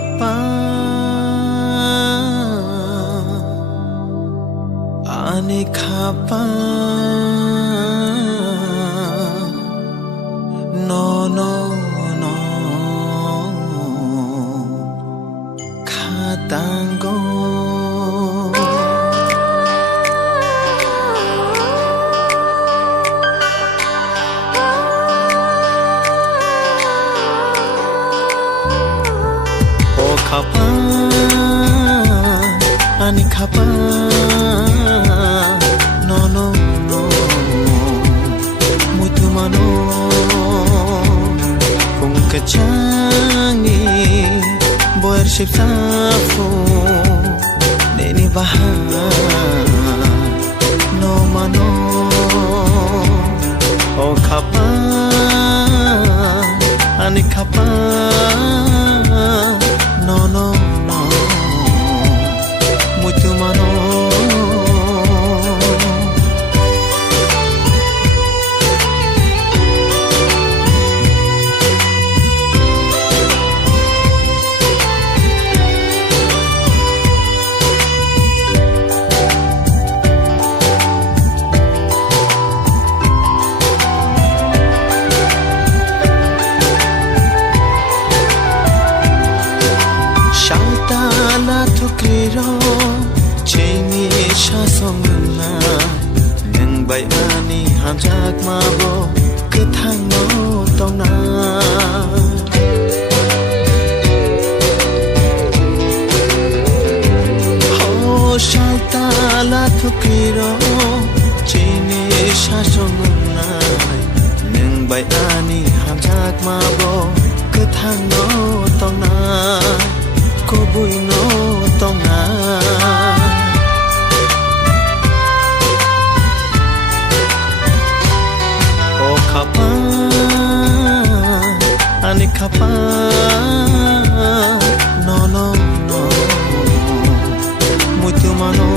khapa ani khapa no no no khatango khapa ani khapa no no no muito mano kung kachangi boer ship safu neni baha no mano o khapa ani khapa no no no muito mano Tukliro cheni shasongna nang bai ani hamjak mabo kethang no tongna ho shaltala tukliro cheni shasongna nang bai ani hamjak mabo kethang no tongna ko bui no tonga o khapa ani khapa no no no muito mano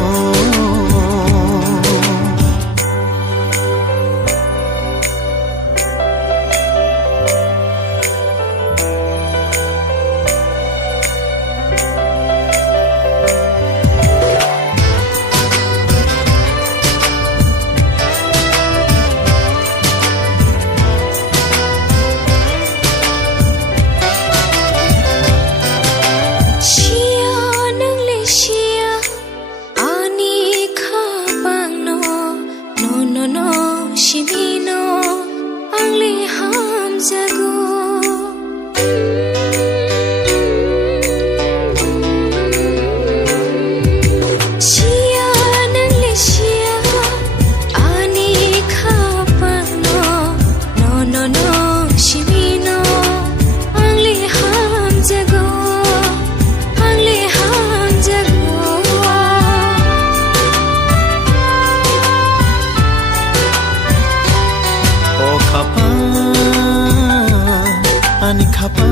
ani khapa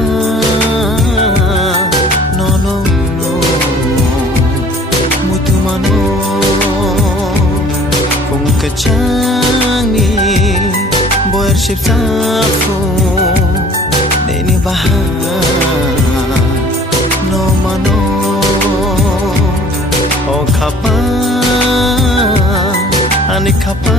no no no muito mano kung kachangi boer ship safu neni baha no mano o khapa ani khapa